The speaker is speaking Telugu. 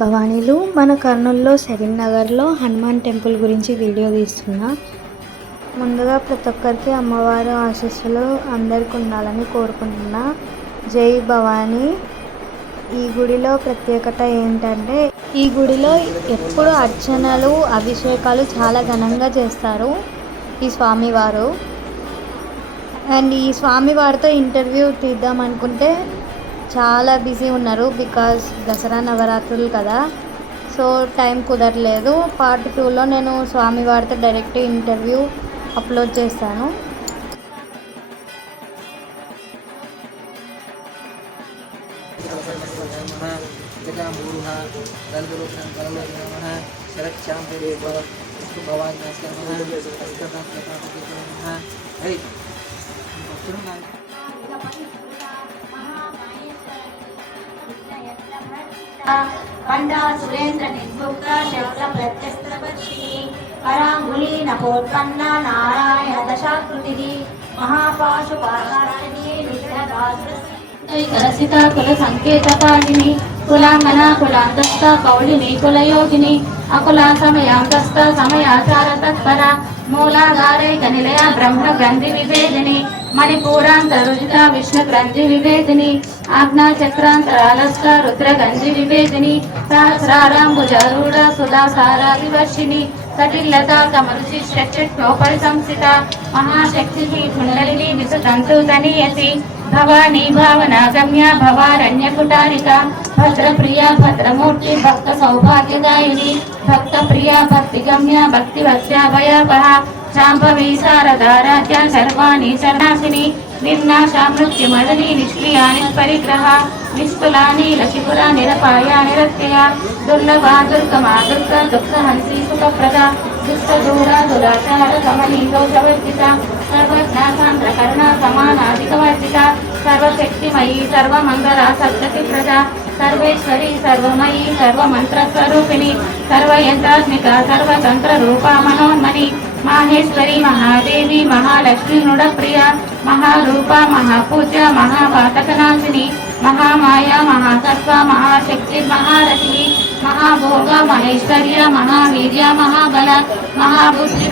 భవానీలు మన కర్నూలులో సెవెన్ నగర్లో హనుమాన్ టెంపుల్ గురించి వీడియో తీస్తున్నా. ముందుగా ప్రతి ఒక్కరికి అమ్మవారి ఆశీస్సులు అందరికి ఉండాలని కోరుకుంటున్నా. జై భవానీ. ఈ గుడిలో ప్రత్యేకత ఏంటంటే ఈ గుడిలో ఎప్పుడు అర్చనలు అభిషేకాలు చాలా ఘనంగా చేస్తారు ఈ స్వామివారు. అండ్ ఈ స్వామివారితో ఇంటర్వ్యూ తీద్దాం అనుకుంటే చాలా బిజీ ఉన్నారు, బికాజ్ దసరా నవరాత్రులు కదా, సో టైం కుదరలేదు. పార్ట్ 2లో నేను స్వామివారితో డైరెక్ట్ ఇంటర్వ్యూ అప్లోడ్ చేస్తాను. पंडा सुरेंद्र निर्मुक्त शब्द प्रत्यस्त्रवर्षिणी परांगुली नपोत्पन्ना नारायण दशाकृति महापाशुपाशार्थिनी निग्रहासुरसिता कुल संकेतकारिणी कुलांगना कुलांतस्थ कौलिनी कुलयोगिनी अकुला समयांतस्थ समयाचार तत्परा मूलाधारे निलया ब्रह्म ग्रंथि विभेदिनी मणिपूरांतरुजिता विष्णु ग्रंथि विभेदिनी आज्ञा चक्रांतरालस्थ रुद्र गंधि विभेदिनी सहस्रारांबुजारूढ़ सुधासारादिवर्षिणी कटिलता कमरुचि षट्कोपरि संस्थिता महाशक्ति कुंडलिनी विसुतंतु तनीयसी भवानी भावना गम्या भवारण्यकुटारिका भद्रप्रिया भद्रमूर्ति भक्त सौभाग्यदायिनी भक्त प्रिया भक्तिगम्या भक्तिवत्स्या भयापहा शांभवी शारदाराध्या सर्वाणि शरणासिनी निर्नाशा मृत्युमदनी निष्क्रिया निष्परिग्रहा निष्कुलानि लक्ष्मीपुरा निरपाया निरत्यया दुर्लभा दुर्गमा दुर्गा दुःखहंसी सुखप्रदा दुष्टदूरा दुराचार कमनी दोषवर्जिता सर्वज्ञा सान्द्रकर्णा समानाधिकवर्जिता सर्वशक्तिमयी सर्वमंगला सद्गतिप्रदा सर्वेश्वरी सर्वमयी सर्वमंत्रस्वरूपिणी सर्वयंत्रात्मिका सर्वतंत्ररूपा मनोन्मणि माहेश्वरी महादेवी महालक्ष्मी नृडप्रिया महारूपा महापूज्या महापातकनाशिनी महामाया महासत्वा महाशक्ति महारथिनी महाभोगा महेश्वर्य महावीर्य महाबल महाबुद्धि